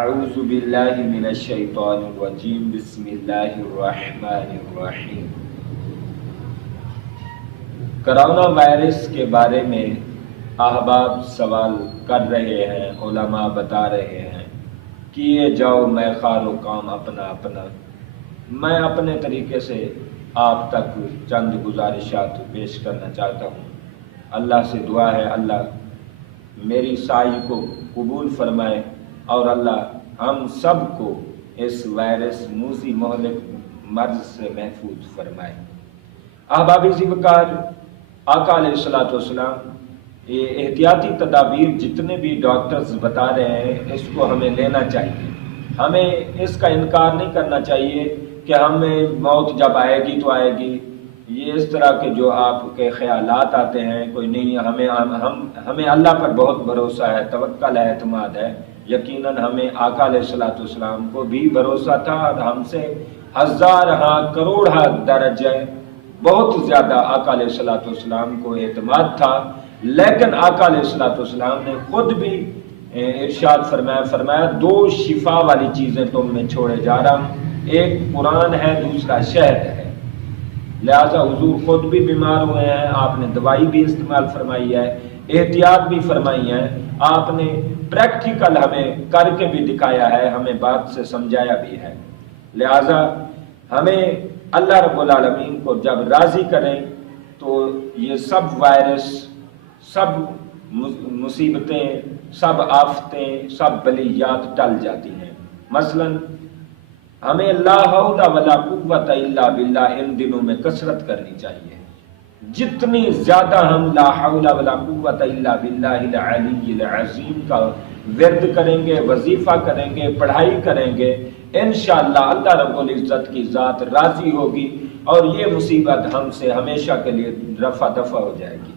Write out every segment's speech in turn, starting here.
اعوذ باللہ من الشیطان الرجیم بسم اللہ الرحمن الرحیم۔ کرونا وائرس کے بارے میں احباب سوال کر رہے ہیں، علماء بتا رہے ہیں کیے جاؤ میں خار و کام اپنا اپنا۔ میں اپنے طریقے سے آپ تک چند گزارشات پیش کرنا چاہتا ہوں۔ اللہ سے دعا ہے اللہ میری سعی کو قبول فرمائے اور اللہ ہم سب کو اس وائرس موذی مہلک مرض سے محفوظ فرمائے۔ احباب ذوقار، آقا علیہ الصلوۃ والسلام یہ احتیاطی تدابیر جتنے بھی ڈاکٹرز بتا رہے ہیں اس کو ہمیں لینا چاہیے۔ ہمیں اس کا انکار نہیں کرنا چاہیے کہ ہمیں موت جب آئے گی تو آئے گی، یہ اس طرح کے جو آپ کے خیالات آتے ہیں کوئی نہیں۔ ہمیں اللہ پر بہت بھروسہ ہے، توکل ہے، اعتماد ہے۔ یقیناً ہمیں آقا علیہ الصلوۃ والسلام کو بھی بھروسہ تھا اور ہم سے ہزار ہاں کروڑ ہاں درجہ بہت زیادہ آقا علیہ الصلوۃ والسلام کو اعتماد تھا، لیکن آقا علیہ الصلوۃ والسلام نے خود بھی ارشاد فرمایا دو شفا والی چیزیں تم میں چھوڑے جا رہا ہوں، ایک قرآن ہے، دوسرا شہد ہے۔ لہذا حضور خود بھی بیمار ہوئے ہیں، آپ نے دوائی بھی استعمال فرمائی ہے، احتیاط بھی فرمائی ہے، آپ نے پریکٹیکل ہمیں کر کے بھی دکھایا ہے، ہمیں بات سے سمجھایا بھی ہے۔ لہذا ہمیں اللہ رب العالمین کو جب راضی کریں تو یہ سب وائرس، سب مصیبتیں، سب آفتیں، سب بلیات ٹل جاتی ہیں۔ مثلاً ہمیں لا حول ولا قوت الا باللہ ان دنوں میں کثرت کرنی چاہیے۔ جتنی زیادہ ہم لا حول ولا قوت الا باللہ العلی العظیم کا ورد کریں گے، وظیفہ کریں گے، پڑھائی کریں گے، انشاءاللہ اللہ رب العزت کی ذات راضی ہوگی اور یہ مصیبت ہم سے ہمیشہ کے لیے رفع دفع ہو جائے گی۔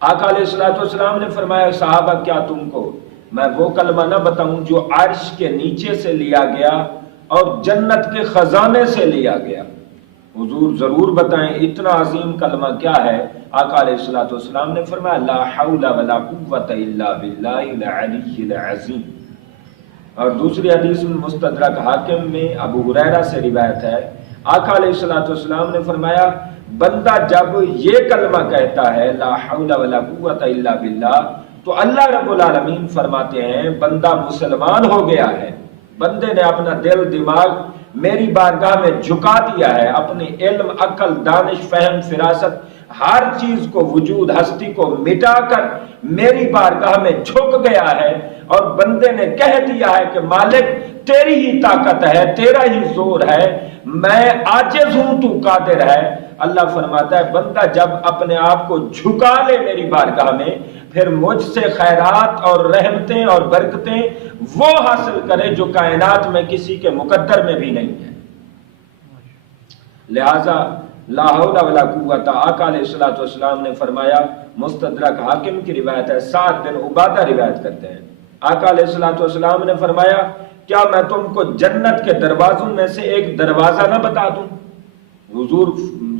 آقا علیہ الصلوۃ والسلام نے فرمایا صحابہ کیا تم کو میں وہ کلمہ نہ بتاؤں جو عرش کے نیچے سے لیا گیا اور جنت کے خزانے سے لیا گیا؟ حضور ضرور بتائیں اتنا عظیم کلمہ کیا ہے؟ آقا علیہ الصلوۃ والسلام نے فرمایا لا حول ولا قوت الا باللہ العلی العظیم۔ اور دوسری حدیث مستدرک حاکم میں ابو ہریرہ سے روایت ہے، آقا علیہ الصلوۃ والسلام نے فرمایا بندہ جب یہ کلمہ کہتا ہے لا حول ولا قوت الا باللہ تو اللہ رب العالمین فرماتے ہیں بندہ مسلمان ہو گیا ہے، بندے نے اپنا دل دماغ میری بارگاہ میں جھکا دیا ہے، اپنے علم، عقل، دانش، فہم، فراست ہر چیز کو، وجود ہستی کو مٹا کر میری بارگاہ میں جھک گیا ہے اور بندے نے کہہ دیا ہے کہ مالک تیری ہی طاقت ہے، تیرا ہی زور ہے، میں عاجز ہوں، تو قادر ہے۔ اللہ فرماتا ہے بندہ جب اپنے آپ کو جھکا لے میری بارگاہ میں پھر مجھ سے خیرات اور رحمتیں اور برکتیں وہ حاصل کرے جو کائنات میں کسی کے مقدر میں بھی نہیں ہے۔ لہذا لا حول ولا قوت، آقا علیہ الصلوۃ والسلام نے فرمایا، مستدرک حاکم کی روایت ہے، سعد بن عبادہ روایت کرتے ہیں، آقا علیہ الصلوۃ والسلام نے فرمایا کیا میں تم کو جنت کے دروازوں میں سے ایک دروازہ نہ بتا دوں؟ حضور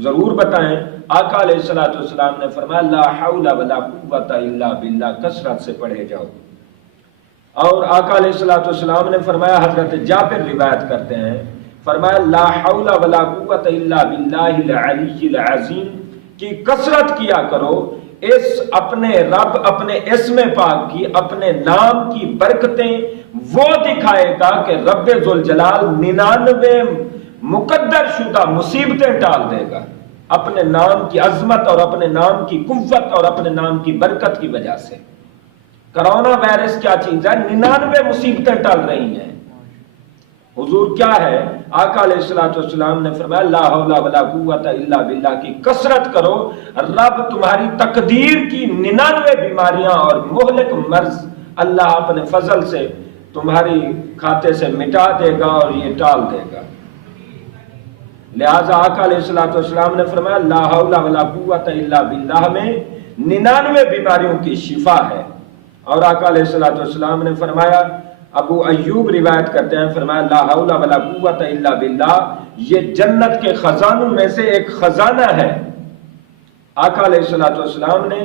ضرور بتائیں۔ آقا علیہ الصلوۃ والسلام نے فرمایا لا حول ولا قوت الا باللہ، کثرت سے پڑھے جاؤ۔ اور آقا علیہ الصلوۃ والسلام نے فرمایا، حضرت جابر روایت کرتے ہیں، فرمایا لا حول ولا قوت الا باللہ العلی العظیم کی کثرت کیا کرو، اس اپنے رب، اپنے اسم پاک کی، اپنے نام کی برکتیں وہ دکھائے گا کہ رب ذوالجلال 99 مقدر شدہ مصیبتیں ٹال دے گا اپنے نام کی عظمت اور اپنے نام کی قوت اور اپنے نام کی برکت کی وجہ سے۔ کرونا وائرس کیا چیز ہے؟ 99 مصیبتیں ٹل رہی ہیں۔ حضور کیا ہے؟ آقا علیہ الصلوۃ والسلام نے فرمایا لا حول ولا قوت الا باللہ کی کثرت کرو، رب تمہاری تقدیر کی 99 بیماریاں اور مہلک مرض اللہ اپنے فضل سے تمہاری کھاتے سے مٹا دے گا اور یہ ٹال دے گا۔ لہذا آقا علیہ الصلوۃ والسلام نے فرمایا لا حول ولا قوت الا باللہ میں 99 بیماریوں کی شفا ہے۔ اور آقا علیہ الصلوۃ والسلام نے فرمایا، ابو ایوب روایت کرتے ہیں، فرمایا لا حول ولا قوت الا باللہ یہ جنت کے خزانوں میں سے ایک خزانہ ہے۔ آقا علیہ الصلوۃ والسلام نے